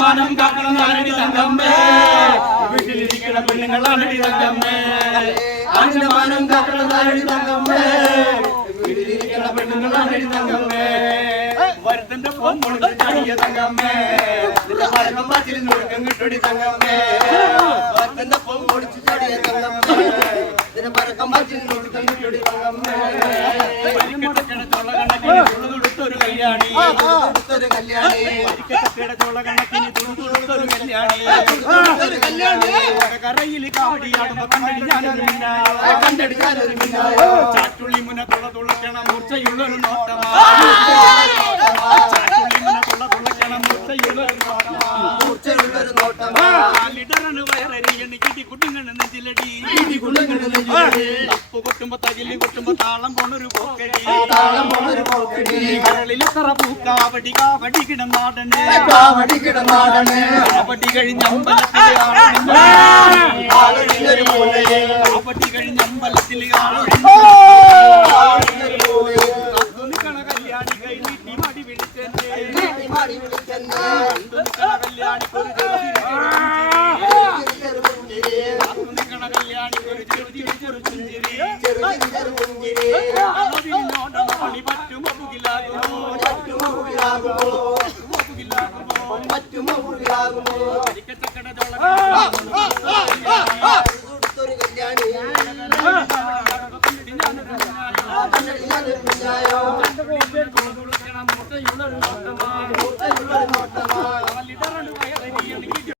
മാനം കാക്കണം നാരടി തങ്കമ്മേ വീട്ടിലിരിക്കണ പെണ്ണുങ്ങളാണടി തങ്കമ്മേ ആണിന്റെ മാനം കാക്കണം നാരടി തങ്കമ്മേ വീട്ടിലിരിക്കണ പെണ്ണുങ്ങളാണടി തങ്കമ്മേ വരുത്തന്റെ ഫോൺ കൊടുത്ത് ചടിയ തങ്കമ്മേ പരക്കം പാച്ചിൽ നുറുക്കം കിട്ടൊടി തങ്കമ്മേ വരുത്തന്റെ ഫോൺ കൊടുത്ത് ചടിയ തങ്കമ്മേ പരക്കം പാച്ചിൽ നുറുക്കം കിട്ടൊടി തങ്കമ്മേ കിടച്ചുള്ള കണക്കിന് തുളുതുടുത്തൊരു കല്യാണി കിടച്ചുള്ള കണക്കിന് തുളുതുടുത്തൊരു കല്യാണി കരയിൽ കാടിയാടുമ്പോ കണ്ടടിഞ്ഞാനൊരു മിന്നായോ ചാറ്റുള്ളി മുന്നത്തുള്ള തുളക്കണം മൂർച്ചയുള്ളൊരു നോട്ടമാ ചാറ്റുള്ളി മുന്നത്തുള്ള തുളക്കണം മൂർച്ചയുള്ളൊരു നോട്ടമാ ലിഡറന് വയറരിയണി കിട്ടി കുട്ടിങ്ങനെ നെഞ്ചിലടി ഉപ്പ് കൊട്ടുമ്പോ തകിലി കൊട്ടുമ്പോ താളം പോണൊരു പോക്കടി കരളിലെത്ര പൂക്കാവടി കാവടി കിടന്നാടനെ കാവടി കഴിഞ്ഞ അമ്പലത്തിലെ